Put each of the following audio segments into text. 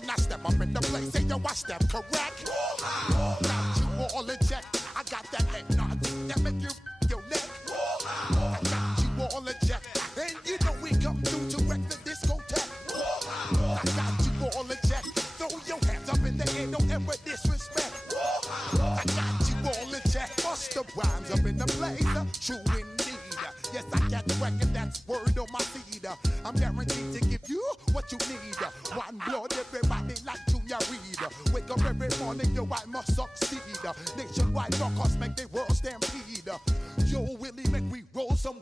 when I step up in the place, say yo, I step correct. Got you all in check. I got that head nod that make you your neck. I got you all in check, and you know we come through to wreck the discotheque. I got you all in check. Throw your hands up in the air, don't ever disrespect. I got you all in check. Bust the rhymes up in the blazer, true indeed. Yes, I got the record, that's word on my feed. I'm guaranteed to give you what you need. One blood, everybody like Junior Reed. Wake up every morning, yo, I must succeed. Nationwide rockers make the world stampede. Yo, Willie, make we roll some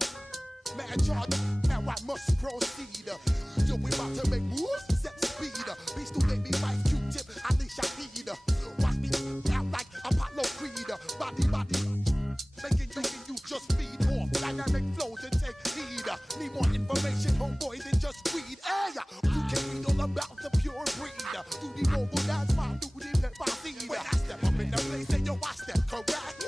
mad charge. Now I must proceed. Yo, we about to make moves, set speed. Beast to baby, fight Q-tip, Alicia Heed. Watch me out like Apollo Creed. Body, making you just feed off dynamic flows and take heed. Need more information, homeboy, than just weed. Hey, you can read all about the pure breed. Do the mobile dance, my duty, pepper seed. When I step up in the place, say yo, I step correct.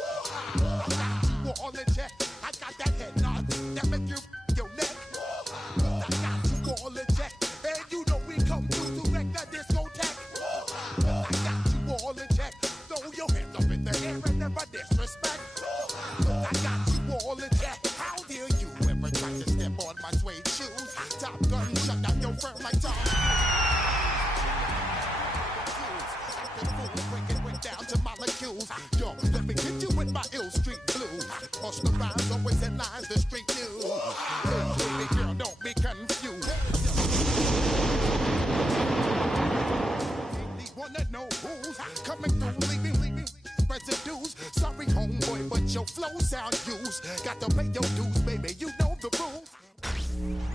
I got you all in check. I got that head nod that make you your neck. I got you all in check, and you know we come through to wreck the discotheque. I got you all in check. Throw your hands up in the air and never disrespect. I got you all in check. How dare you ever try to step on my suede shoes? Top Gun, shut down your firm like Tom. Breaking down to molecules. Yo, let me get you with my ill street blues. Bust the rhymes, always in lines, the street news. Hey, baby girl, don't be confused. Wanna know who's coming through, leaving residues. Sorry, homeboy, but your flow sound used. Got to pay your dues, baby, you know the rules.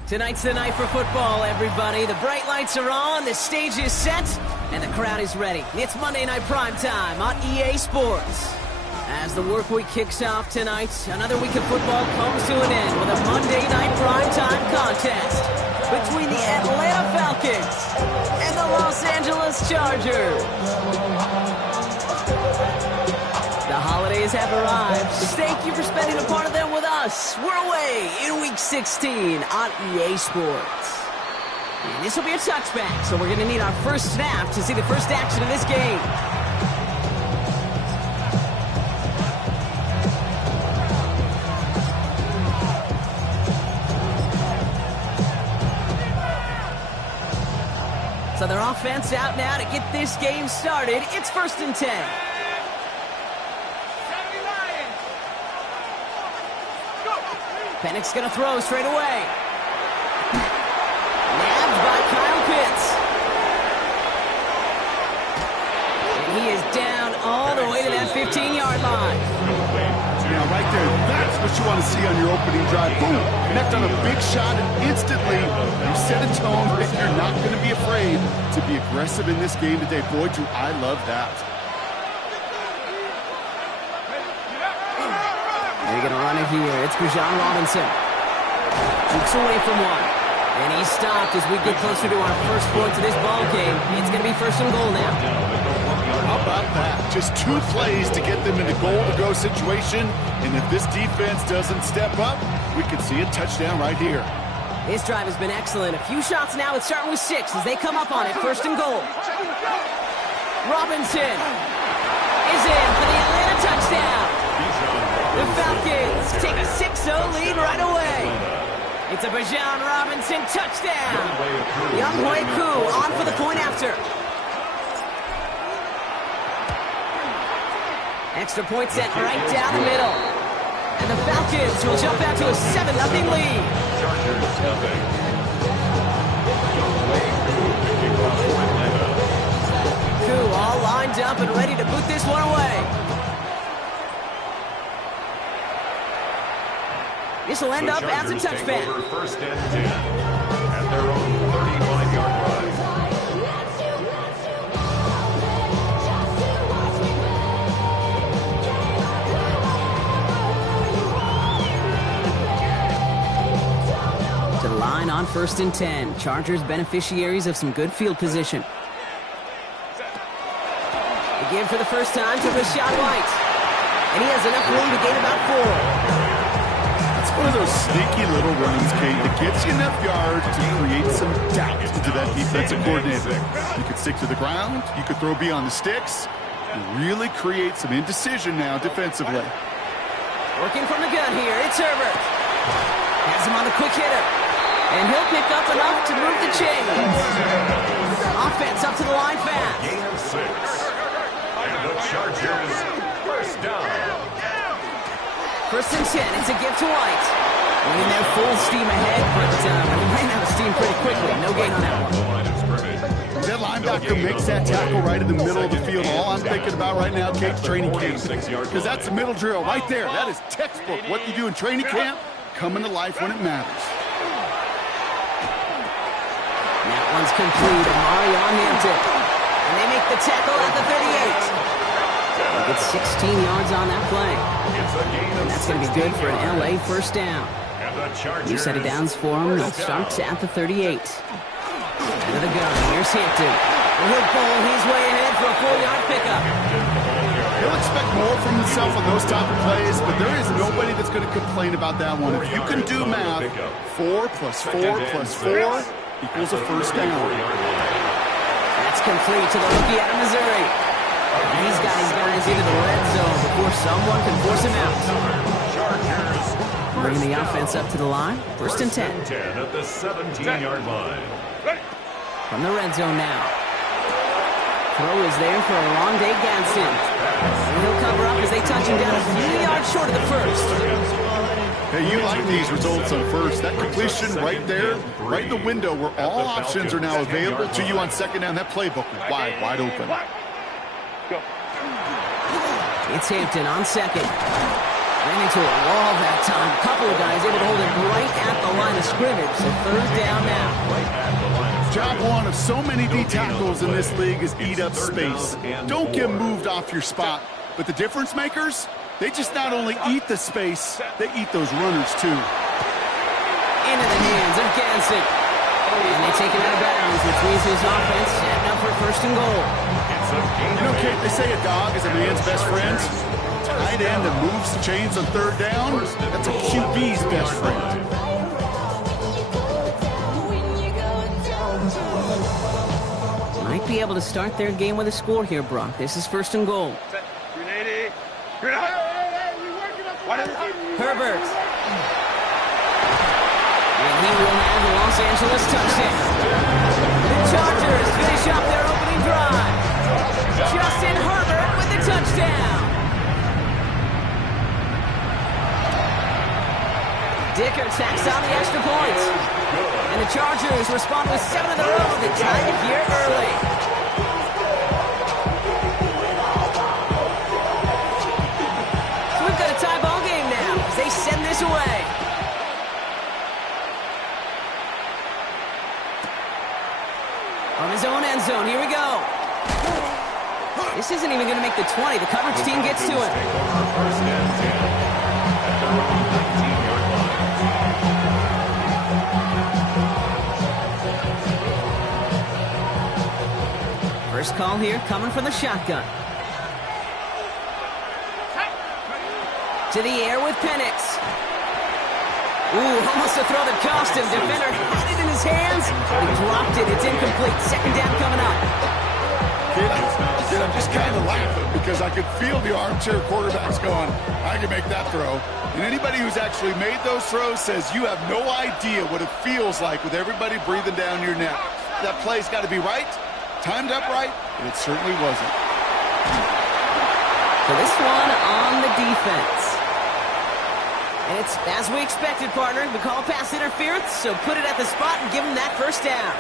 Tonight's the night for football, everybody. The bright lights are on, the stage is set, and the crowd is ready. It's Monday Night Primetime on EA Sports. As the work week kicks off tonight, another week of football comes to an end with a Monday Night Primetime contest between the Atlanta Falcons and the Los Angeles Chargers. The holidays have arrived. Thank you for spending a part of them with us. We're away in Week 16 on EA Sports. And this will be a touchback, so we're going to need our first snap to see the first action of this game. So their offense out now to get this game started. It's 1st and 10. Pennick's going to throw straight away. Nabbed by Kyle Pitts. And he is down all the way to that 15-yard line. Now, right there, that's what you want to see on your opening drive. Boom, connect on a big shot, and instantly you set a tone that you're not going to be afraid to be aggressive in this game today. Boy, do I love that. They're going to run it here. It's Bijan Robinson. Jukes away from one. And he's stopped as we get closer to our first point to this ball game. It's going to be 1st and goal now. How about that? Just 2 plays to get them into goal-to-go situation. And if this defense doesn't step up, we could see a touchdown right here. This drive has been excellent. A few shots now. It's starting with 6 as they come up on it. 1st and goal. Robinson is in for the Atlanta touchdown. The Falcons take a 6-0 lead right away. It's a Bijan Robinson touchdown. Younghoe Koo on for the point after. Extra point set right down the middle. And the Falcons will jump out to a 7-0 lead. Koo all lined up and ready to boot this one away. This will end up as a touchback. 1st and 10 at their own 35-yard line. To the line on 1st and 10. Chargers beneficiaries of some good field position. Again for the first time to Rachaad White. And he has enough room to gain about 4. One of those sneaky little runs, Kate, that gets you enough yards to create some doubt into that defensive coordinator. You could stick to the ground, you could throw beyond the sticks, and really create some indecision now defensively. Working from the gun here, it's Herbert. Has him on the quick hitter. And he'll pick up enough to move the chains. Offense up to the line fast. Gain of 6. And the Chargers, first down. First and 10, it's a give to White. Running there full steam ahead, but he ran out of steam pretty quickly. No gain on that one. That linebacker makes that tackle right in the middle of the field. All I'm thinking about right now, Kate's training camp. Because that's the middle drill right there. That is textbook. What you do in training camp, coming to life when it matters. That one's complete. Amari on Hampton. And they make the tackle at the 38. They get 16 yards on that play. And that's going to be good for an LA first down. New set of downs for them. They'll start at the 38. Into the gun. Here's Hampton. He'll bowl his way ahead for a 4-yard pickup. He'll expect more from himself on those type of plays, but there is nobody that's going to complain about that one. If you can do math, 4 plus 4 plus 4 equals a first down. That's complete to the rookie out of Missouri. He's got his guys into the red zone before someone can force him out. Bringing the offense up to the line. First and 10. 10 at the 17-yard line. From the red zone now. Throw is there for a long day Gadsden. And he'll cover up as they touch him down a few yards short of the first. Hey, you like these results on first. That completion right there, right in the window where all options are now available to you on second down. That playbook is wide open. It's Hampton on second. Ran into a wall that time. A couple of guys able to hold it right at the line of scrimmage. So third down now. Job one of so many D tackles in this league is eat up space. Don't get moved off your spot. But the difference makers, they just not only eat the space, they eat those runners too. Into the hands of Gadsden. And they take it out of bounds, which means his offense setting up for first and goal. You know, Kate, they say a dog is a man's best friend. Tight end that moves the chains on third down, that's a QB's best friend. Might be able to start their game with a score here, Brock. This is first and goal. Herbert. And he will have the Los Angeles touchdown. The Chargers finish up their opening drive. Justin Herbert with the touchdown. Dicker tacks on the extra points. And the Chargers respond with 7 in a row to tie it here early. So we've got a tie ball game now as they send this away. From his own end zone, here we go. This isn't even going to make the 20. The coverage team gets to it. First call here coming from the shotgun. To the air with Penix. Ooh, almost a throw that cost him. Defender had it in his hands. He dropped it. It's incomplete. Second down coming up. Kid, I'm just kind of laughing because I could feel the armchair quarterbacks going, I can make that throw. And anybody who's actually made those throws says you have no idea what it feels like with everybody breathing down your neck. That play's got to be right, timed up right, and it certainly wasn't. So this one on the defense. And it's as we expected, partner. We call pass interference, so put it at the spot and give him that first down.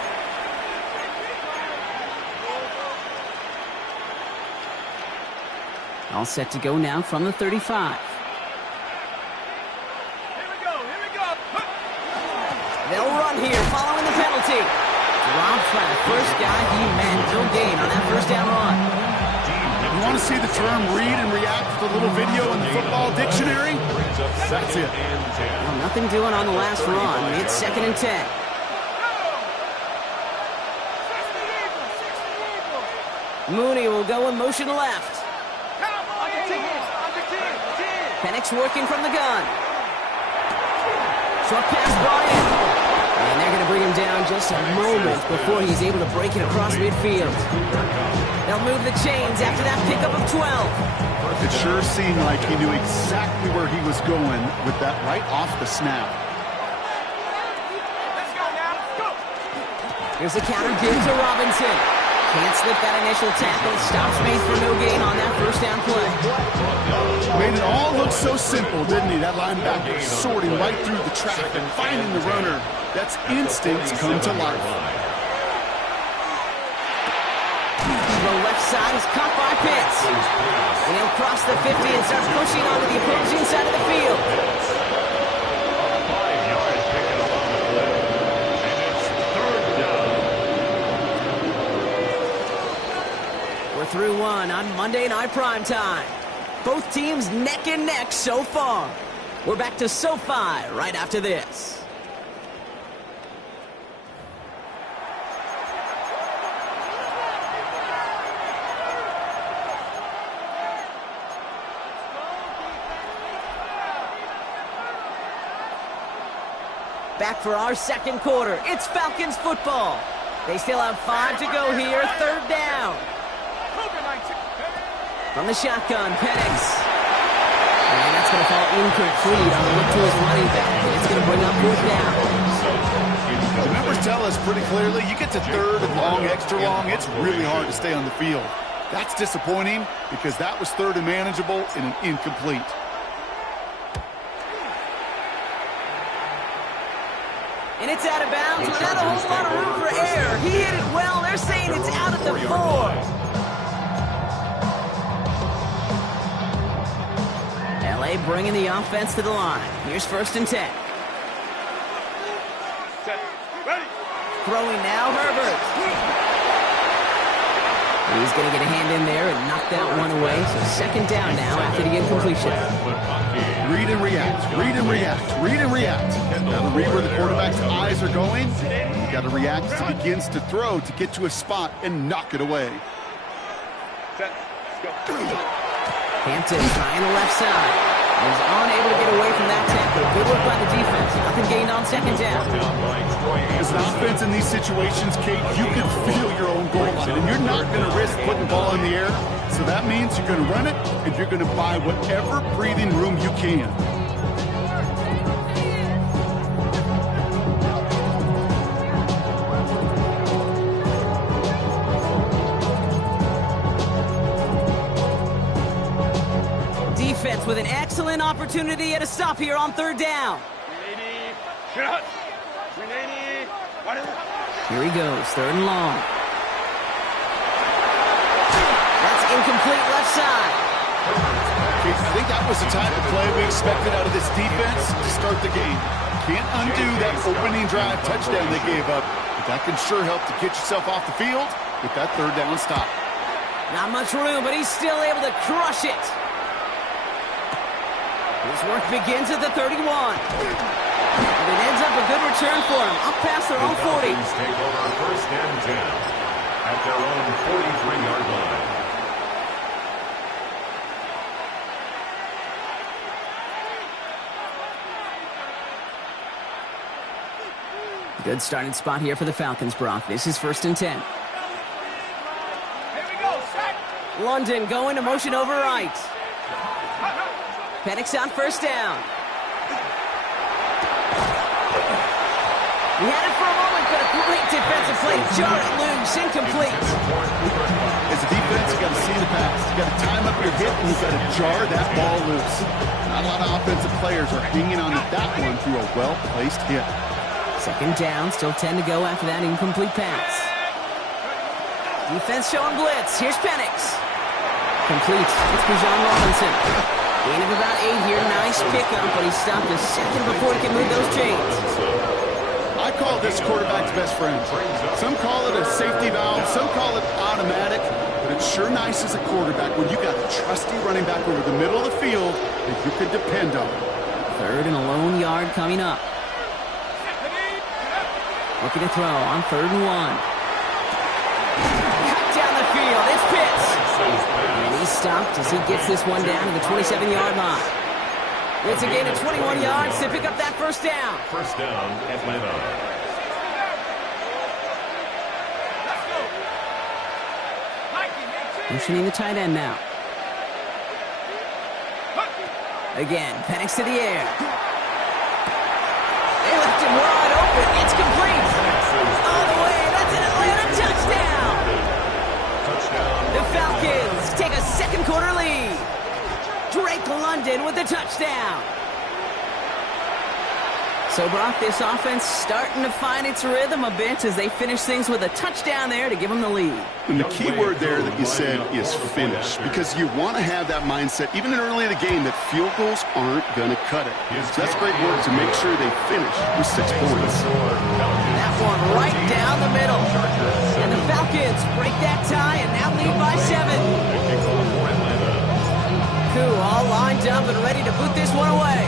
All set to go now from the 35. They'll run here following the penalty. Dropped by the first guy he met. No gain on that first down run. You want to see the term read and react to the little video in the football dictionary? That's it. Well, nothing doing on the last run. It's second and 10. Mooney will go in motion left. Penix working from the gun. Short pass brought in. And they're going to bring him down just a moment before he's able to break it across midfield. They'll move the chains after that pickup of 12. It sure seemed like he knew exactly where he was going with that right off the snap. Here's a counter give to Robinson. Can't slip that initial tackle. Stops made for no gain on that first down play. Made it all look so simple, didn't he? That linebacker sorting right through the traffic and finding the runner. That's instincts come to life. The left side is caught by Pitts. And he'll cross the 50 and start pushing onto the opposing side of the field. 5-yard pickup on the play. And it's third down. We're through one on Monday Night Primetime. Both teams neck and neck so far. We're back to SoFi right after this. Back for our second quarter. It's Falcons football. They still have 5 to go here. Third down. From the shotgun, Penix. And that's going to fall incomplete on the look to his running back. And it's going to bring up fourth down. The numbers tell us pretty clearly, you get to third and long, extra long, it's really hard to stay on the field. That's disappointing because that was third and manageable and an incomplete. And it's out of bounds without a whole lot of room for error. He hit it well. They're saying it's out at the 4. LA bringing the offense to the line. Here's 1st and 10. Throwing now, Herbert. He's going to get a hand in there and knock that one away. So second down now after the incompletion. Read and react, read and react, read and react. Got to read where the quarterback's eyes are going. You got to react as he begins to throw to get to a spot and knock it away. Hampton trying the left side. He's unable to get away from that tackle. Good work by the defense. Nothing gained on second down. As an offense in these situations, Kate, you can feel your own goal line, and you're not going to risk putting the ball in the air. So that means you're going to run it, and you're going to buy whatever breathing room you can. Defense with an excellent opportunity at a stop here on third down. Here he goes, third and long. That's incomplete left side. I think that was the type of play we expected out of this defense to start the game. Can't undo that opening drive touchdown they gave up, but that can sure help to get yourself off the field with that third down stop. Not much room, but he's still able to crush it. His work begins at the 31. And it ends up a good return for him. Up past their own 40. Take over 1st and 10 at their own 43-yard line. Good starting spot here for the Falcons, Brock. This is 1st and 10. Here we go, set. London going to motion over right. Penix on 1st down. He had it for a moment, but a great defensive play. Jar it loose, incomplete. As a defense, you got to see the pass. You got to time up your hit, and you got to jar that ball loose. Not a lot of offensive players are hanging on to that one through a well-placed hit. Second down, still 10 to go after that incomplete pass. Defense showing blitz. Here's Penix. Complete. It's Bijan Robinson. Gain of about 8 here. Nice pickup, but he stopped a second before he can move those chains. I call this quarterback's best friend. Some call it a safety valve, some call it automatic, but it's sure nice as a quarterback when you got a trusty running back over the middle of the field that you can depend on. Third and a lone yard coming up. Looking to throw on 3rd and 1. Cut down the field. It's Pitts. And he's stopped as he gets this one down to the 27-yard line. It's a gain of 21 yards to pick up that first down. First down, Atlanta. Motioning the tight end now. Again, Penix to the air. They left him wide open. It's complete. All the way. That's an Atlanta touchdown. The Falcons take a second quarter lead. Drake London with the touchdown. So, Brock, this offense starting to find its rhythm a bit as they finish things with a touchdown there to give them the lead. And the key word there that you said is finish, because you want to have that mindset, even in early in the game, that field goals aren't going to cut it. So that's great work to make sure they finish with 6 points. That one right down the middle. And the Falcons break that tie and now lead by 7. Koo all lined up and ready to boot this one away.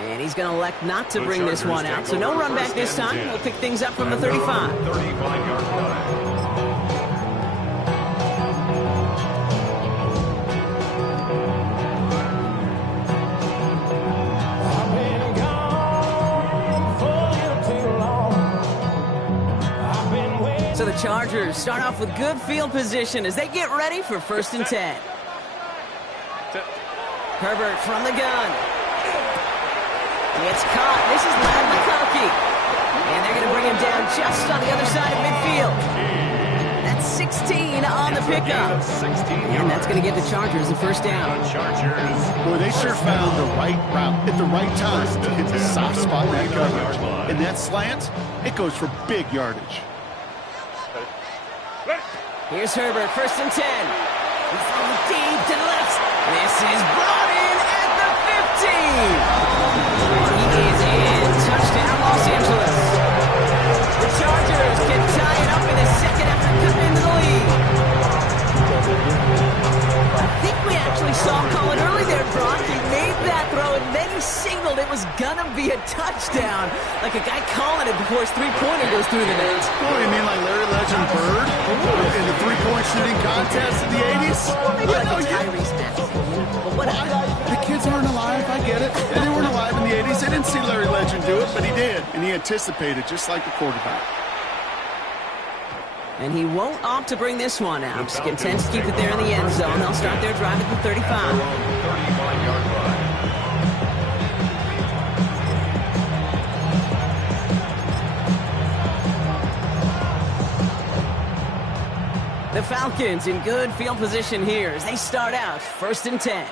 And he's going to elect not to bring this one out. So no run back this time. We'll pick things up from the 35. 35-yard line. So the Chargers start off with good field position as they get ready for 1st and 10. Herbert from the gun. It's caught. This is Ladd McConkey. And they're going to bring him down just on the other side of midfield. That's 16 on the pickup. And that's going to give the Chargers the first down. Boy, they sure found the right route at the right time to hit the soft spot in that coverage. And that slant, it goes for big yardage. Here's Herbert, 1st and 10. He's going deep to the left. This is brought in at the 15. He is in. Touchdown, Los Angeles. The Chargers can tie it up in the second after cutting into the lead. I think we actually saw him call it early there, Brock. He made that throw, and then he signaled it was going to be a touchdown. Like a guy calling it before his three-pointer goes through the net. What do you mean, like Larry Legend Bird in the three-point shooting contest in the 80s? Maybe like a Tyrese Maxey. The kids aren't alive, I get it. And they weren't alive in the 80s. They didn't see Larry Legend do it, but he did. And he anticipated, just like the quarterback. And he won't opt to bring this one out. He's content to keep it there in the end zone. They'll start their drive at the 35. 35-yard line. The Falcons in good field position here as they start out 1st and 10.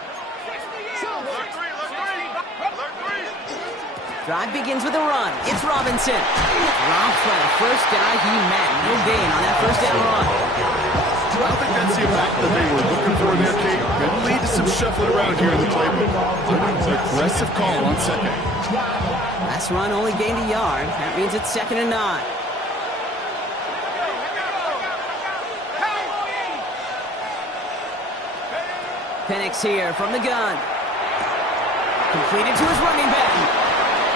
Drive begins with a run. It's Robinson. Dropped by the first guy he met. No gain on that first down run. I don't think that's the effect that they were looking for there, Kate. Could lead to some shuffling around here in the playbook. Aggressive call on second. Last run only gained a yard. That means it's 2nd and 9. Penix here from the gun. Completed to his running back.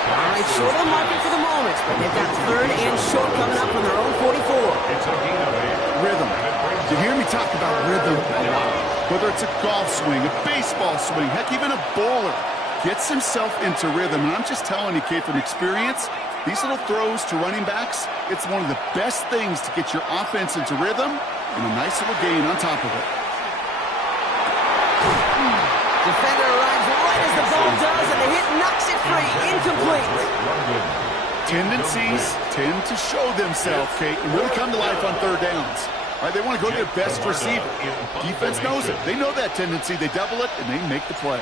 All right, short on market for the moment, but they've got 3rd and short coming up from their own 44. It's a gain of 8. Rhythm. You hear me talk about rhythm a lot. Whether it's a golf swing, a baseball swing, heck, even a bowler gets himself into rhythm. And I'm just telling you, Kate, from experience, these little throws to running backs, it's one of the best things to get your offense into rhythm and a nice little gain on top of it. Defender arrives right as the ball does, and the hit knocks it free. Incomplete. Tendencies tend to show themselves, Kate, and really come to life on 3rd downs. All right, they want to go to their best receiver. Defense knows it. They know that tendency. They double it, and they make the play.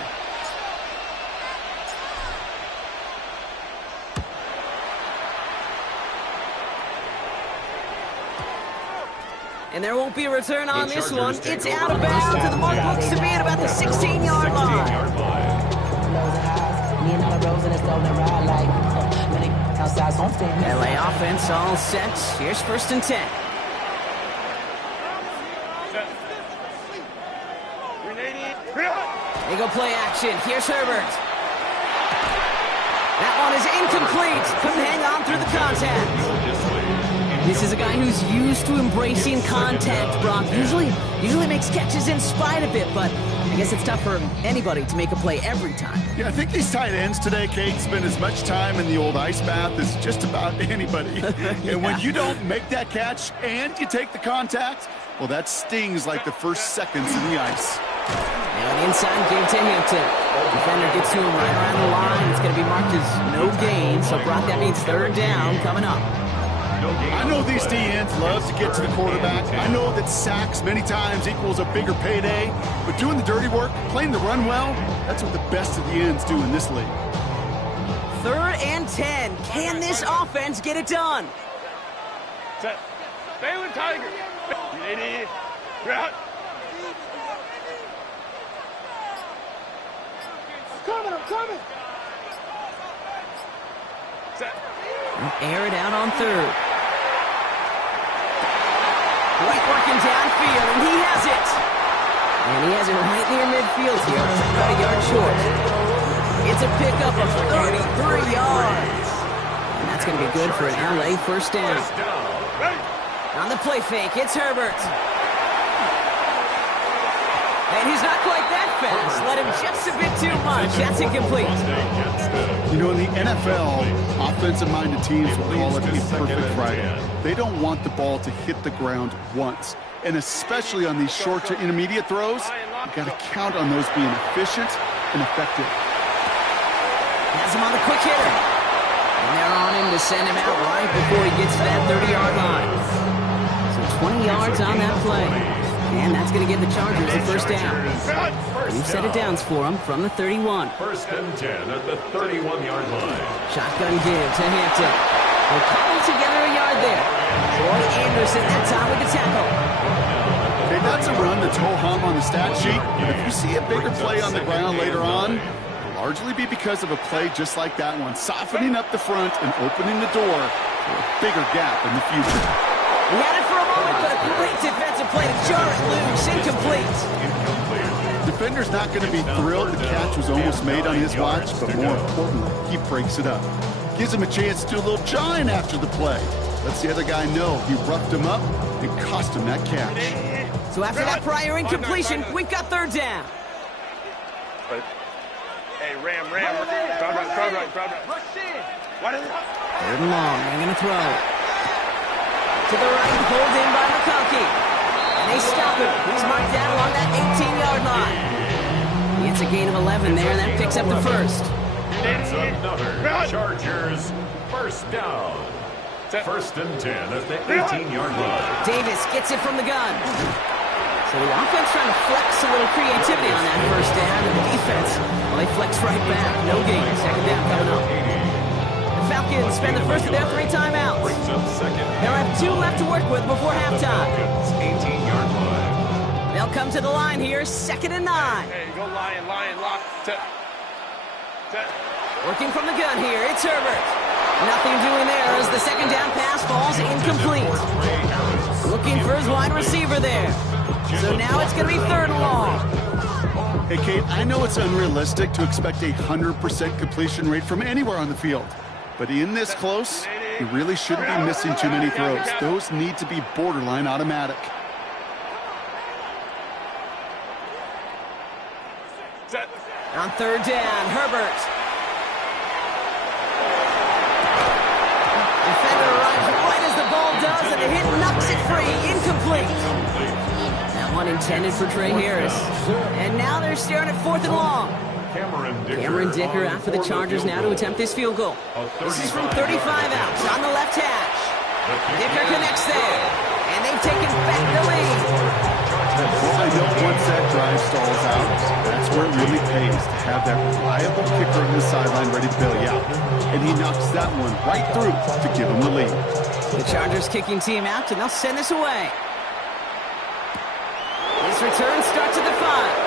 And there won't be a return on this one. It's out of bounds, and the mark looks to be at about the 16-yard line. LA offense all set. Here's 1st and 10. They go play action. Here's Herbert. That one is incomplete. Couldn't hang on through the contact. This is a guy who's used to embracing contact, Brock. Usually makes catches in spite of it, but I guess it's tough for anybody to make a play every time. Yeah, I think these tight ends today, Kate, spend as much time in the old ice bath as just about anybody. Yeah. And when you don't make that catch and you take the contact, well, that stings like the first seconds in the ice. Now an inside give to Hampton. Defender gets to him right around the line. It's going to be marked as no gain, so Brock, that means third down coming up. I know these D-ends love to get to the quarterback. I know that sacks many times equals a bigger payday, but doing the dirty work, playing the run well, that's what the best of the ends do in this league. 3rd and 10. Can this offense get it done? Set. Stay with Tiger. Idiot. You're out. I'm coming. Set. Air it out on 3rd. White working downfield, and he has it. And he has it right near midfield here. About a yard short. It's a pickup of 33 yards. And that's going to be good for an LA first down. On the play fake, it's Herbert. And he's not quite that fast. Let him just a bit too much. That's incomplete. You know, in the NFL, offensive-minded teams will call it a perfect Friday. They don't want the ball to hit the ground once. And especially on these short to intermediate throws, you've got to count on those being efficient and effective. Has him on the quick hitter. And they're on him to send him out right before he gets to that 30-yard line. So 20 yards on that play. And that's going to give the Chargers the first down. New set of downs for them from the 31. 1st and 10 at the 31-yard line. Shotgun give to Hampton. They'll cobble together a yard there. Troy Anderson that time with the tackle. Okay, that's a run that's ho-hum on the stat sheet. But if you see a bigger play on the ground later on, it'll largely be because of a play just like that one, softening up the front and opening the door for a bigger gap in the future. He had it for a moment, but a great defensive play to jar it loose. Incomplete. Defender's not going to be thrilled the catch was almost made on his watch, but more importantly, he breaks it up. Gives him a chance to do a little jawing after the play. Lets the other guy know he roughed him up and cost him that catch. So after that prior incompletion, we've got 3rd down. Hey, Ram. Crowd right. What is it? 3rd and long. They're going to throw. To the right, pulled in by McConkey. And they stop him. He's marked down along that 18-yard line. He gets a gain of 11 there, and that picks up the first. That's another Chargers first down. 1st and 10 at the 18-yard line. Davis gets it from the gun. So the offense trying to flex a little creativity on that first down, and the defense, well, they flex right back. No gain. 2nd down coming up. The Falcons spend the first of their 3 timeouts. They'll have 2 left to work with before halftime. 18-yard line. They'll come to the line here, 2nd and 9. Hey, go lion, lock. Set. Working from the gun here, it's Herbert. Nothing doing there as the 2nd down pass falls incomplete. Looking for his wide receiver there. So now it's going to be 3rd and long. Hey, Kate, I know it's unrealistic to expect a 100% completion rate from anywhere on the field. But in this close, he really shouldn't be missing too many throws. Those need to be borderline automatic. Set. On 3rd down, Herbert. Defender arrives right as the ball does, and the hit knocks it free. Incomplete. That one intended for Trey Harris. And now they're staring at 4th and long. Cameron Dicker out for the Chargers now to attempt this field goal. This is from 35 out on the left hash. Dicker connects there, and they've taken back the lead. Well, I know once that drive stalls out, that's where it really pays to have that reliable kicker on the sideline ready to bail you out. And he knocks that one right through to give him the lead. The Chargers kicking team out, and they'll send this away. This return starts at the 5.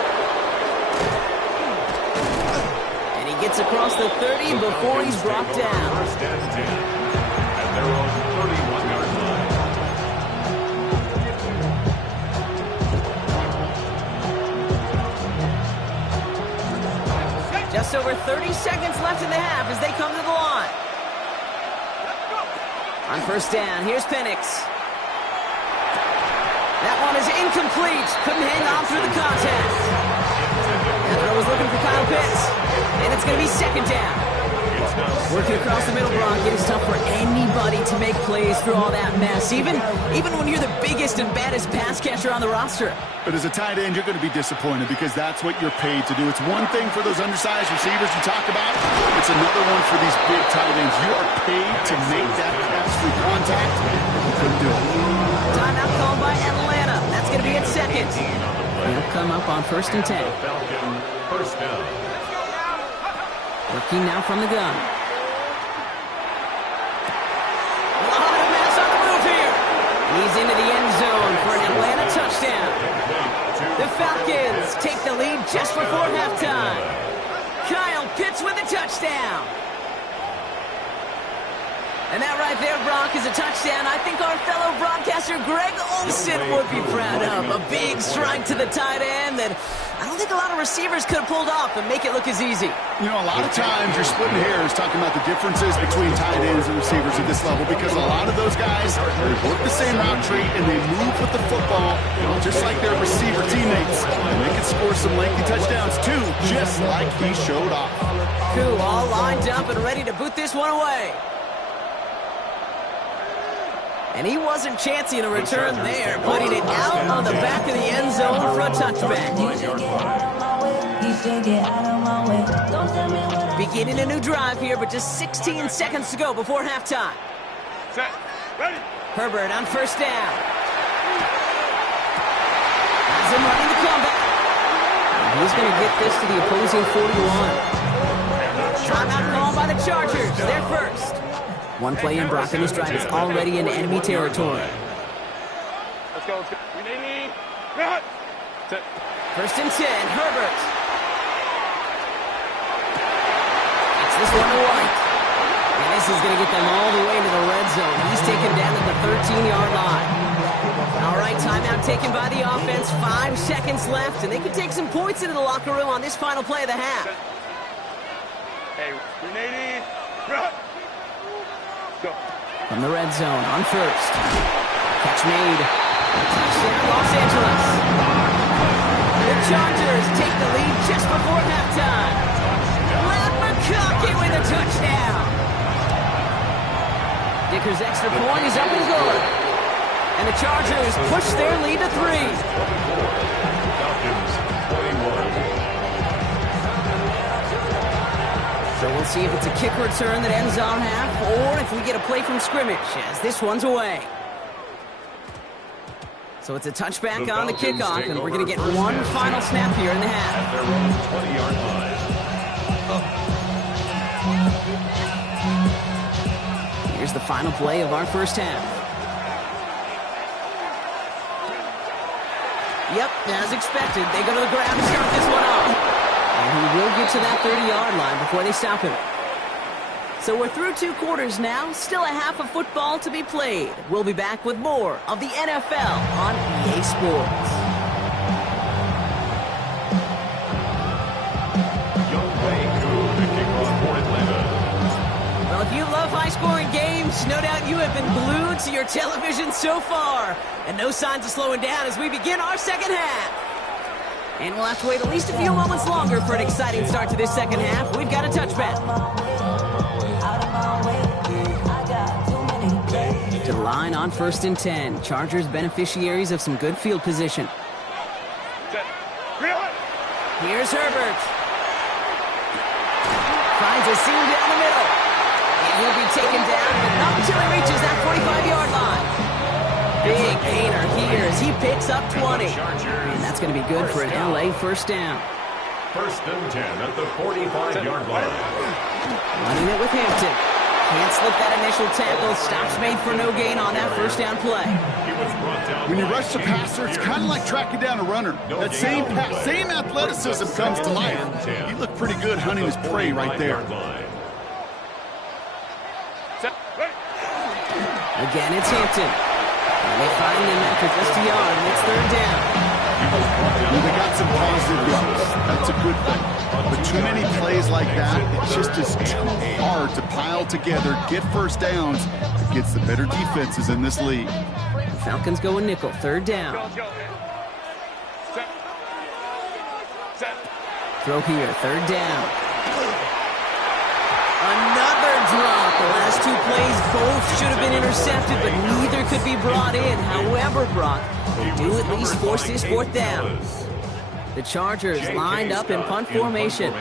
Gets across the 30 before he's brought down. 1st and 10 at their own 31-yard line. Just over 30 seconds left in the half as they come to the line. On first down, here's Penix. That one is incomplete. Couldn't hang on through the contact. And throw was looking for Kyle Pitts. And it's going to be second down. Working across the middle, Brock, it is tough for anybody to make plays through all that mess, even when you're the biggest and baddest pass catcher on the roster. But as a tight end, you're going to be disappointed because that's what you're paid to do. It's one thing for those undersized receivers you talk about. It's another one for these big tight ends. You are paid to make that pass through contact. You couldn't do it. Timeout called by Atlanta. That's going to be at second. He'll come up on 1st and 10. Falcon, first down. Working now from the gun. A lot of mess on the move here. He's into the end zone for an Atlanta touchdown. The Falcons take the lead just before halftime. Kyle Pitts with a touchdown. And that right there, Brock, is a touchdown I think our fellow broadcaster Greg Olsen would be proud of. A big strike to the tight end that I don't think a lot of receivers could have pulled off and make it look as easy. You know, a lot of times you're splitting hairs talking about the differences between tight ends and receivers at this level because a lot of those guys, they work the same route tree and they move with the football just like their receiver teammates. And they can score some lengthy touchdowns too, just like he showed off. Cool, all lined up and ready to boot this one away. And he wasn't chancing a return there, putting it out on the back of the end zone for a touchback. Beginning a new drive here, but just 16 seconds to go before halftime. Set. Ready. Herbert on first down. Has him running the comeback. He's going to get this to the opposing 41. Timeout called by the Chargers. They're first. One play in Brock, and this drive is already in enemy territory. Let's go. We need run. Set. 1st and 10, Herbert. It's this one to White. And this is going to get them all the way to the red zone. He's taken down at the 13-yard line. All right, timeout taken by the offense. 5 seconds left, and they can take some points into the locker room on this final play of the half. Hey, Renee, run. Go. From the red zone on first. Catch made. Touchdown, Los Angeles. The Chargers take the lead just before halftime. Matt McConkey with a touchdown. Dicker's extra point is up and good. And the Chargers push their lead to 3. Falcons, 21. So we'll see if it's a kick return that ends on half, or if we get a play from scrimmage, as this one's away. So it's a touchback on the kickoff, and we're going to get one final snap here in the half. At their own 20-yard line. Here's the final play of our first half. Yep, as expected, they go to the ground to start this one off. And he will get to that 30-yard line before they stop him. So we're through 2 quarters now. Still a half of football to be played. We'll be back with more of the NFL on EA Sports. Well, if you love high-scoring games, no doubt you have been glued to your television so far. And no signs of slowing down as we begin our second half. And we'll have to wait at least a few moments longer for an exciting start to this second half. We've got a touchback. To the line on 1st and 10. Chargers beneficiaries of some good field position. Here's Herbert. Finds a seam down the middle. And he'll be taken down, but not until he reaches that 45-yard line. Big gainer here as he picks up 20. And that's going to be good for an LA first down. 1st and 10 at the 45-yard line. Running it with Hampton. Can't slip that initial tackle. Stops made for no gain on that first down play. When you rush the passer, it's kind of like tracking down a runner. That same athleticism comes to life. He looked pretty good hunting his prey right there. Again, it's Hampton. And they find him after just a yard, and it's 3rd down. Well, they got some positive yards. That's a good thing. But too many plays like that, it just is too hard to pile together, get first downs against the better defenses in this league. Falcons go a nickel, third down. Throw here, third down. Another drop. The last two plays both should have been intercepted, but neither could be brought in. However, Brock, they do at least force this fourth down. The Chargers lined up in punt formation.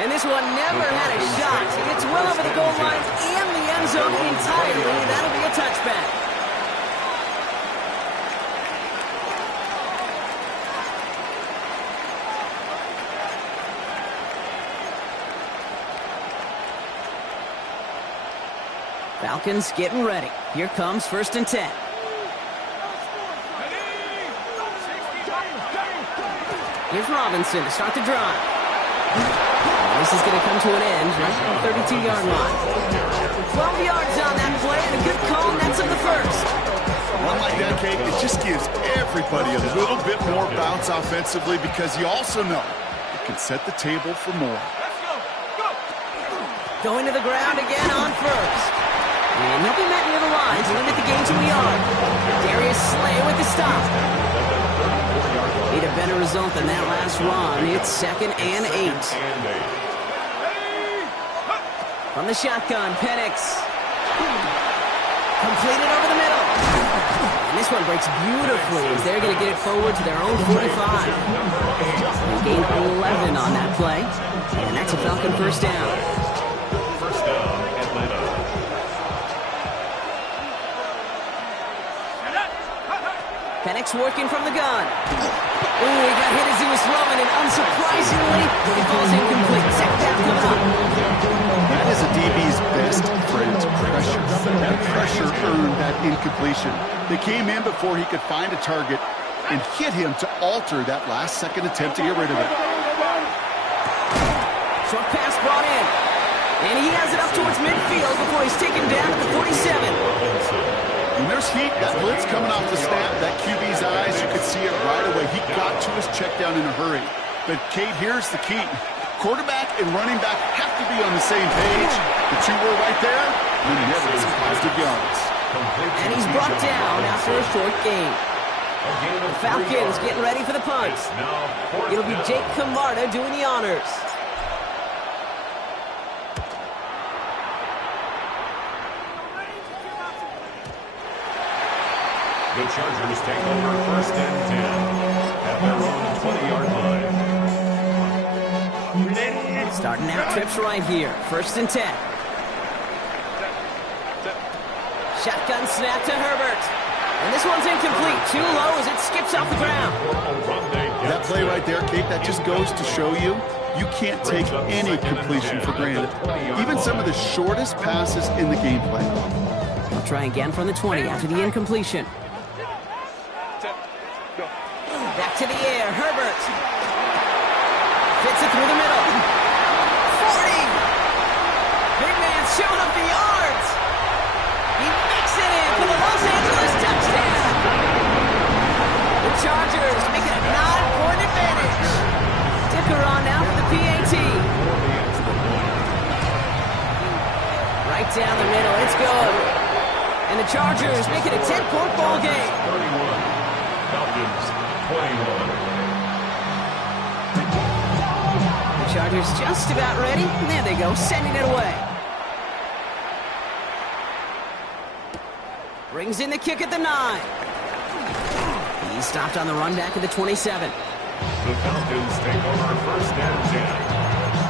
And this one never had a shot. It's well over the goal line and the end zone entirely. That'll be a touchback. Falcons getting ready. Here comes 1st and 10. Here's Robinson to start the drive. This is going to come to an end right at the 32-yard line. 12 yards on that play and a good call, and that's of the first. One like that, Kate, it just gives everybody a little bit more bounce offensively because you also know it can set the table for more. Going to the ground again on first. And he'll be met near the line to limit the gain to a yard. Darius Slay with the stop. Need a better result than that last run. It's 2nd and 8. From the shotgun, Penix. Completed over the middle. And this one breaks beautifully as they're going to get it forward to their own 45. They gained 11 on that play. And that's a Falcon first down. First down, Atlanta. Penix working from the gun. Ooh, he got hit as he was throwing, and unsurprisingly, it falls incomplete. Second down coming up. That is a DB's best friend, pressure. That pressure earned that incompletion. They came in before he could find a target and hit him to alter that last-second attempt to get rid of it. Short pass brought in. And he has it up towards midfield before he's taken down at the 47. And there's heat. That blitz coming off the snap. That QB's eyes, you could see it right away. He got to his check down in a hurry. But, Kate, here's the key. Quarterback and running back have to be on the same page. The two were right there. You never see positive yards. And he's brought down after a short gain. The Falcons getting ready for the punt. It'll be Jake Camarda doing the honors. The Chargers take over 1st and 10 at their own 20-yard line. Starting out trips right here. 1st and 10. Shotgun snap to Herbert. And this one's incomplete. Too low as it skips off the ground. That play right there, Kate, that just goes to show you can't take any completion for granted. Even some of the shortest passes in the game plan. They'll try again from the 20 after the incompletion. Back to the air, Herbert. Fits it through the middle. 40! Big man showing up the yards. He makes it in for the Los Angeles touchdown. The Chargers making a 9-point advantage. Dicker on now for the PAT. Right down the middle, it's good. And the Chargers make it a 10-point ball game. 31. Falcons 21. The Chargers just about ready. There they go, sending it away. Brings in the kick at the 9. He stopped on the run back at the 27. The Falcons take over 1st and 10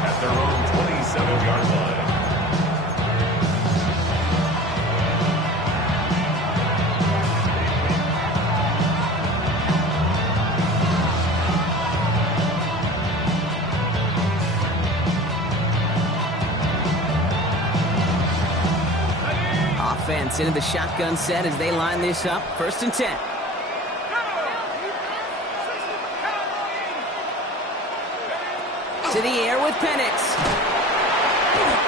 at their own 27-yard line. Offense into the shotgun set as they line this up. 1st and 10. To the air with Penix.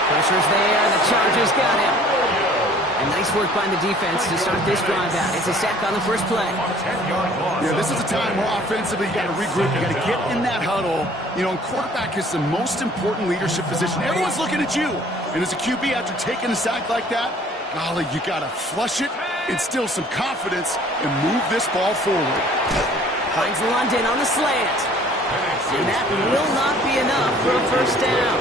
Pressure's there. The Chargers got him. And nice work by the defense to start this drive out. It's a sack on the first play. Yeah, this is a time where offensively you got to regroup. You got to get in that huddle. You know, and quarterback is the most important leadership position. Everyone's looking at you. And as a QB, after taking a sack like that, golly, you got to flush it, instill some confidence, and move this ball forward. Finds London on the slant. And that will not be enough for a first down.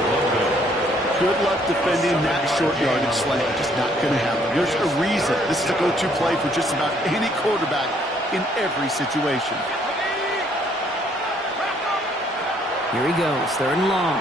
Good luck defending that short yardage slant. Just not going to happen. There's a reason this is a go-to play for just about any quarterback in every situation. Here he goes, 3rd and long.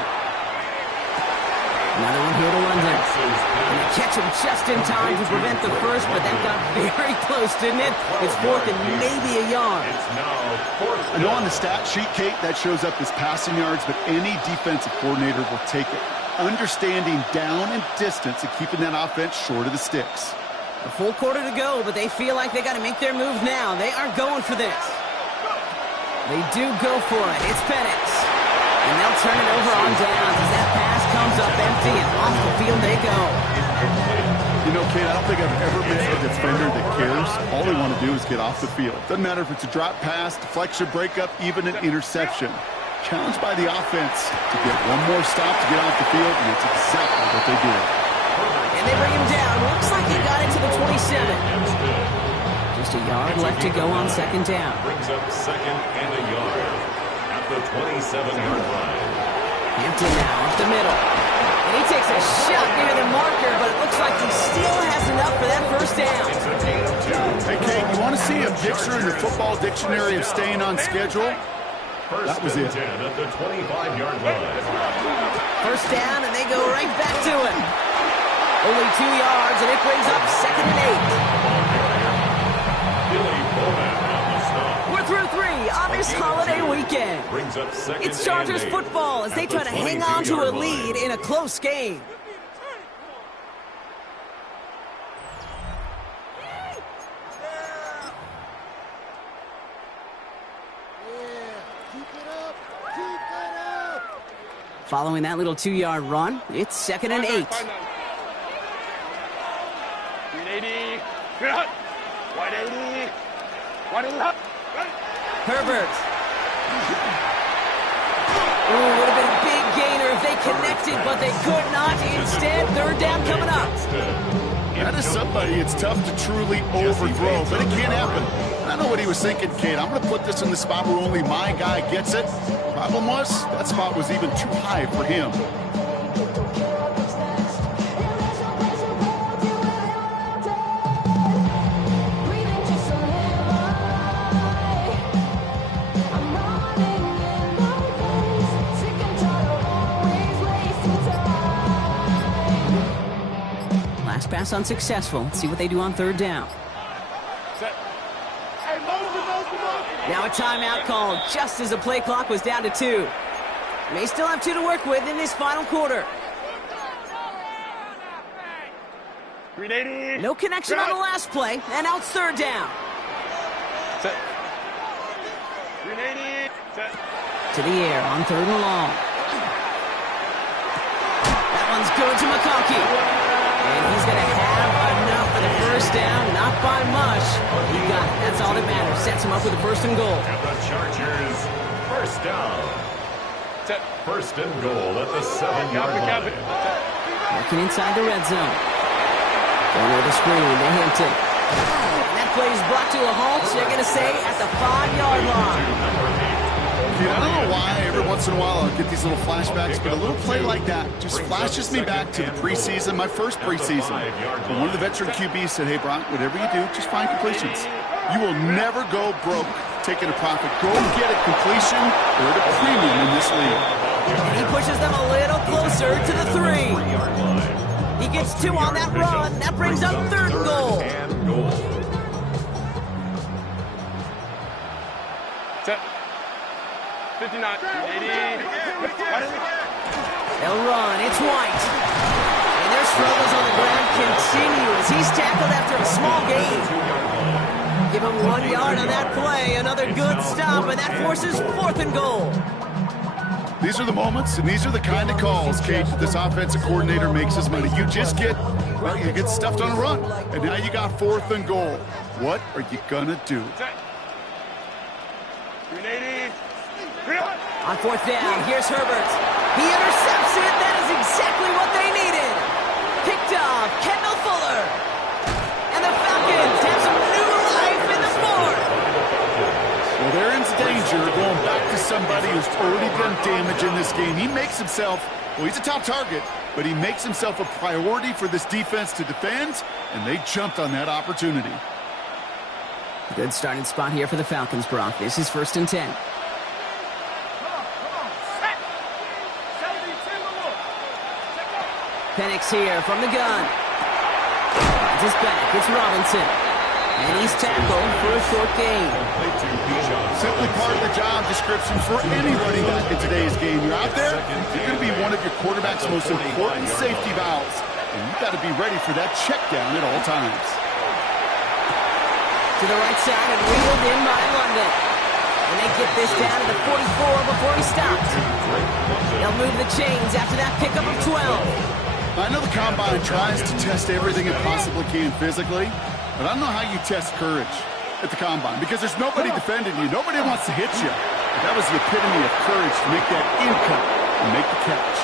Another one here to London. And they catch him just in time to prevent the first, but that got very close, didn't it? It's 4th and maybe a yard. I know on the stat sheet, Kate, that shows up as passing yards, but any defensive coordinator will take it. Understanding down and distance and keeping that offense short of the sticks. A full quarter to go, but they feel like they got to make their move now. They are going for this. They do go for it. It's Penix. And they'll turn it over on downs as that pass comes up empty and off the field they go. You know, Kate, I don't think I've ever met a defender that cares. All they want to do is get off the field. Doesn't matter if it's a drop pass, deflection, breakup, even an interception. Challenged by the offense to get one more stop to get off the field, and it's exactly what they did. And they bring him down. Looks like he got it to the 27. Just a yard left to go on 2nd down. Brings up 2nd and a yard at the 27-yard line. Hampton now up the middle. And he takes a shot near the marker, but it looks like he still has enough for that first down. Hey, Kate, you want to see a picture in the football dictionary of staying on schedule? That was it. At the 25-yard line. First down, and they go right back to it. Only 2 yards, and it brings up 2nd and 8. Billy Bowman on the stop. We're through 3 on this holiday weekend. Brings up 2nd It's Chargers and 8 football as they try to hang on to a lead in a close game. Following that little 2-yard run, it's 2nd and 8. 380. 180. 180. Herbert. Ooh, would have been a big gainer if they connected, but they could not. Instead, 3rd down coming up. That is somebody it's tough to truly overthrow, but it can't happen. I know what he was thinking, Kate. I'm going to put this in the spot where only my guy gets it. Problem was, that spot was even too high for him. Last pass unsuccessful. Let's see what they do on 3rd down. Now a timeout called just as the play clock was down to 2. May still have 2 to work with in this final quarter. 380. No connection on the last play, and now it's 3rd down. Set. 380. Set. To the air on 3rd and long. That one's good to McConkey. And he's going to have enough for the first down, not by much. He got it. That's all that matters. Sets him up with a 1st and goal. And the Chargers, first down. Set. 1st and goal at the 7-yard line. Working inside the red zone. Going with a screen to Hampton. And that play is brought to a halt, they're going to say, at the 5-yard line. Dude, I don't know why every once in a while I'll get these little flashbacks, but a little play like that just flashes me back to the preseason, my first preseason. And one of the veteran QBs said, hey, Brock, whatever you do, just find completions. You will never go broke taking a profit. Go get a completion or at a premium in this league. And he pushes them a little closer to the 3. He gets 2 on that run. That brings up 3rd and goal. Set. 59. 80. They'll run. It's White. And their struggles on the ground continue as he's tackled after a small gain. Give him 1 yard on that play. Another good stop, and that forces 4th and goal. These are the moments, and these are the kind of calls, Kate, that this offensive coordinator makes his money. You just get, well, you get stuffed on a run, and now you got 4th and goal. What are you going to do? On 4th down, here's Herbert. He intercepts it. That is exactly what they needed. Picked off Kendall Fuller. And the Falcons have some new life in the 4th. Well, they're in danger going back to somebody who's already done damage in this game. He makes himself, well, he's a top target, but he makes himself a priority for this defense to defend, and they jumped on that opportunity. Good starting spot here for the Falcons, Brock. This is 1st and 10. Penix here from the gun. Finds his back. It's Robinson. And he's tackled for a short gain. Simply part of the job description for any running back in today's game. You're out there, you're going to be one of your quarterback's most important safety valves. And you've got to be ready for that check down at all times. To the right side and wheeled in by London. And they get this down to the 44 before he stops. They'll move the chains after that pickup of 12. I know the Combine tries to test everything it possibly can physically, but I don't know how you test courage at the Combine because there's nobody defending you. Nobody wants to hit you. But that was the epitome of courage to make that in cut and make the catch.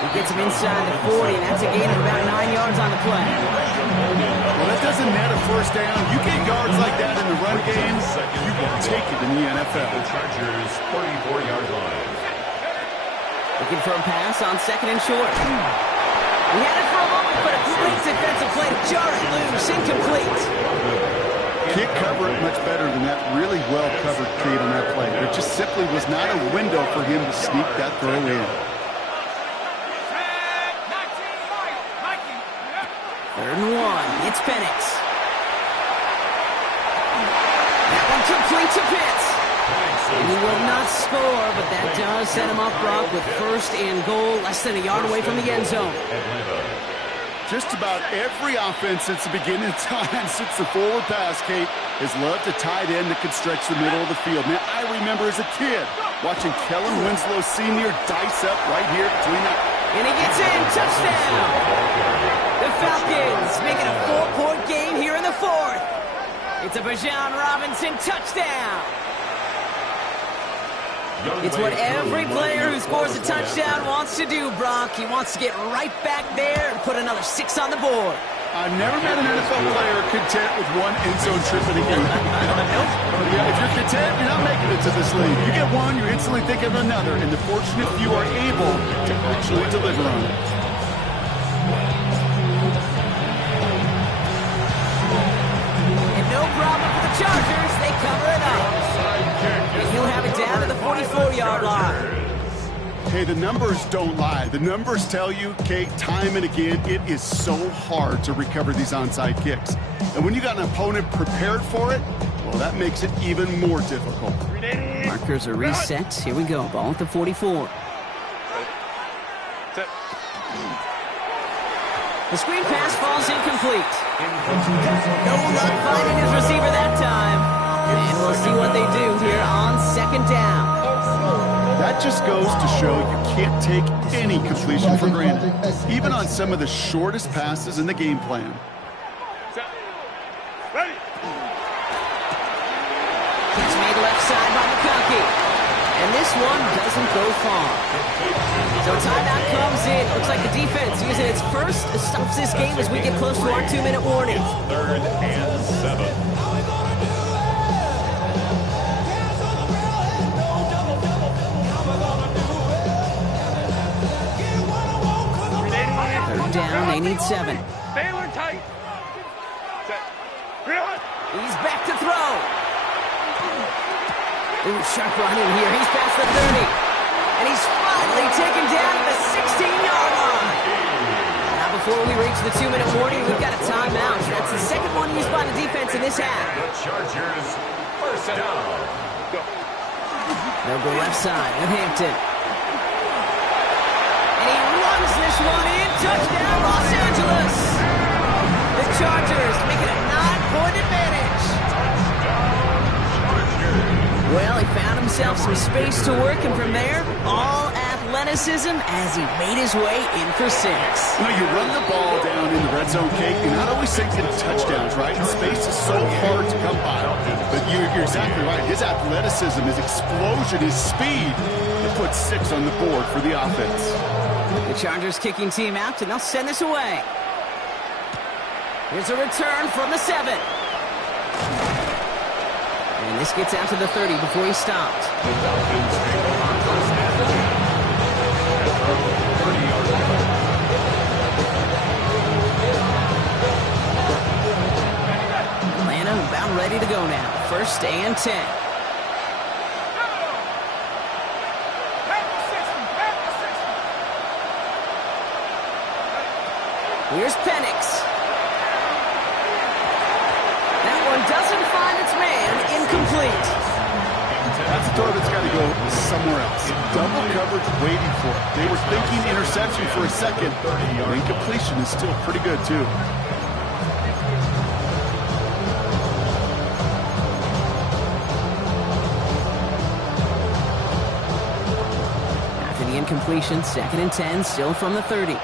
He gets him inside the 40, and that's a gain of about 9 yards on the play. Well, that doesn't net a 1st down. You get yards like that in the run game, you won't take it in the NFL. The Chargers' 44-yard line. Looking for a pass on 2nd and short. He had it for a moment, but a great defensive play to jar it loose. Incomplete. Can't cover it much better than that really well-covered Kate on that play. There just simply was not a window for him to sneak that throw in. 3rd and 1. It's Penix. That one complete to Pitts. And he will not score, but that does set him up, Brock, with 1st and goal, less than a yard away from the end zone. Just about every offense since the beginning of time, since the forward pass, Kate, has loved a tight end that can stretch the middle of the field. Man, I remember as a kid watching Kellen Winslow Sr. dice up right here between that. And he gets in. Touchdown. The Falcons making a 4-point game here in the 4th. It's a Bijan Robinson touchdown. It's what every player who scores a touchdown wants to do, Brock. He wants to get right back there and put another 6 on the board. I've never met an NFL player content with one end zone trip in a game. Yeah, if you're content, you're not making it to this league. You get one, you're instantly thinking of another, and the fortunate few are able to actually deliver on it. And no problem for the Chargers. They cover it up. And he'll have it down to the 44-yard line. Hey, the numbers don't lie. The numbers tell you, Kate, time and again, it is so hard to recover these onside kicks. And when you got an opponent prepared for it, well, that makes it even more difficult. Markers are reset. Here we go. Ball at the 44. The screen pass falls incomplete. No luck finding his receiver that time. And we'll see what they do here on 2nd down. That just goes to show you can't take any completion for granted, even on some of the shortest passes in the game plan. It's made left side by McConkey. And this one doesn't go far. So timeout comes in. Looks like the defense using its first stops this game as we get close to our 2-minute warning. 3rd and 7. Down, they need 7. Baylor tight. He's back to throw. Ooh, sharp run in here. He's past the 30. And he's finally taken down to the 16-yard line. Now before we reach the 2-minute warning, we've got a timeout. That's the second one used by the defense in this half. The Chargers, 1st down. They'll go left side with Hampton. And he runs this one in. Touchdown, Los Angeles. The Chargers making a 9-point advantage. Well, he found himself some space to work, and from there, all athleticism as he made his way in for 6. You run the ball down in the red zone, Kate. You're not always thinking touchdowns, right? Space is so hard to come by. But you're exactly right. His athleticism, his explosion, his speed, he puts 6 on the board for the offense. The Chargers kicking team out, and they'll send this away. Here's a return from the 7. And this gets out to the 30 before he stopped. The Falcons take over first and 10. At their own 30-yard line. Atlanta about ready to go now. First and 10. Here's Penix. That one doesn't find its man. Incomplete. That's a throw that's got to go somewhere else. Double coverage waiting for it. They were thinking interception for a second. Incompletion is still pretty good, too. After the incompletion, 2nd and 10, still from the 30.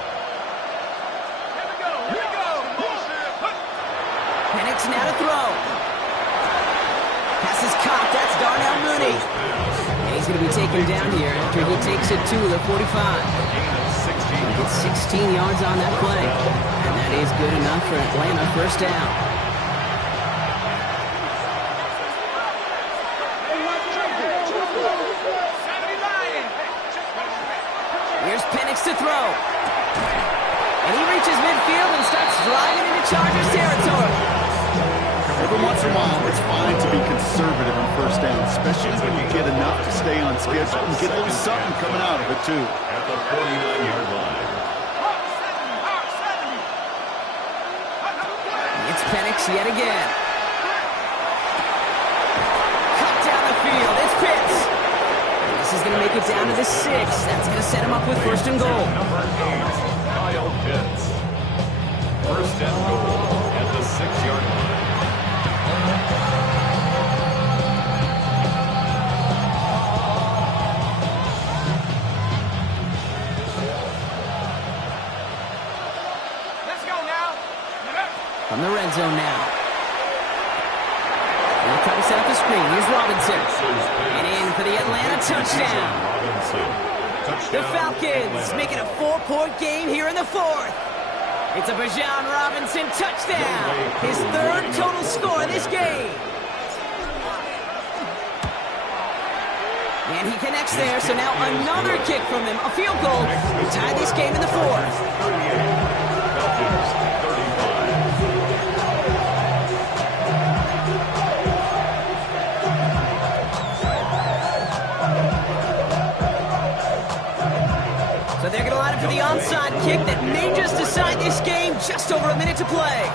Penix now to throw. Pass is caught. That's Darnell Mooney. And he's going to be taken down here after he takes it to the 45. He gets 16 yards on that play. And that is good enough for Atlanta. First down. Here's Penix to throw. And he reaches midfield and starts driving into Chargers territory. Every once in a while, it's fine to be conservative on first down, especially when you get enough to stay on schedule and get a little something coming out of it, too. At the 49-yard line. It's Penix yet again. Cut down the field. It's Pitts. And this is going to make it down to the 6. That's going to set him up with first and goal. Number 8, Kyle Pitts. First and goal at the 6-yard line. From the red zone now. They'll try to set up the screen. Here's Robinson. And in for the Atlanta touchdown. The Falcons making a 4-point game here in the 4th. It's a Bijan Robinson touchdown. His 3rd total score of this game. And he connects there, so now another kick from him. A field goal to tie this game in the 4th. 38. Falcons 35. So they're going to line up for the onside kick that may just decide this game. Just over a minute to play.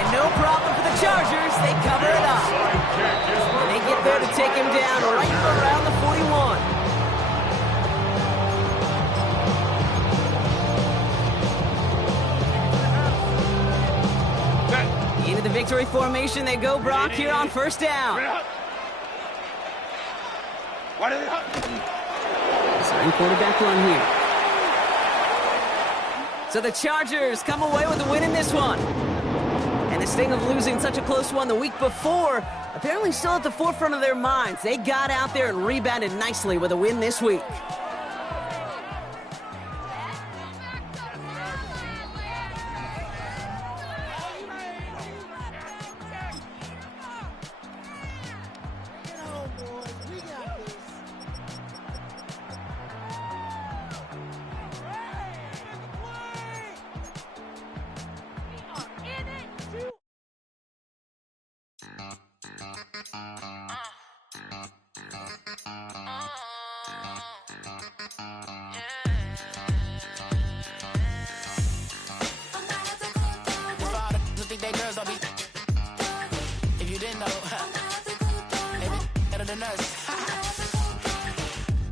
And no problem for the Chargers. They cover it up. And they get there to take him down right around the 41. Into the victory formation they go, Brock, here on first down. Sign quarterback run here. So the Chargers come away with a win in this one. And the sting of losing such a close one the week before, apparently still at the forefront of their minds. They got out there and rebounded nicely with a win this week.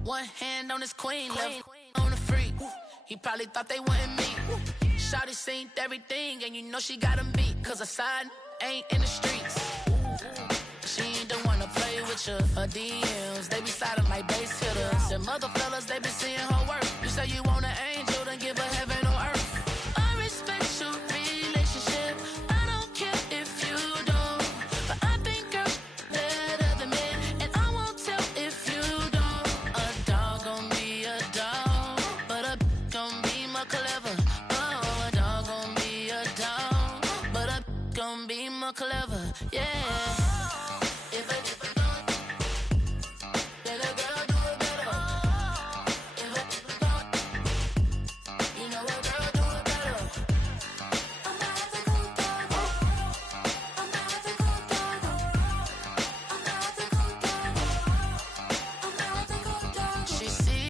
One hand on his queen, left on the freak. He probably thought they wanted me. Shawty seen everything, and you know she got him beat. Cause her side ain't in the streets. She ain't the one to play with picture. Her DMs, they be silent like bass hitters. Them other fellas, they be seeing her work. You say you want an angel, then give her heaven on earth. I respect your relationship. I don't care if you don't. But I think girls better than men. And I won't tell if you don't. A dog gon' be a dog. But a gon' be more clever. Oh, a dog gon' be a dog. But a gon' be more clever. Yeah.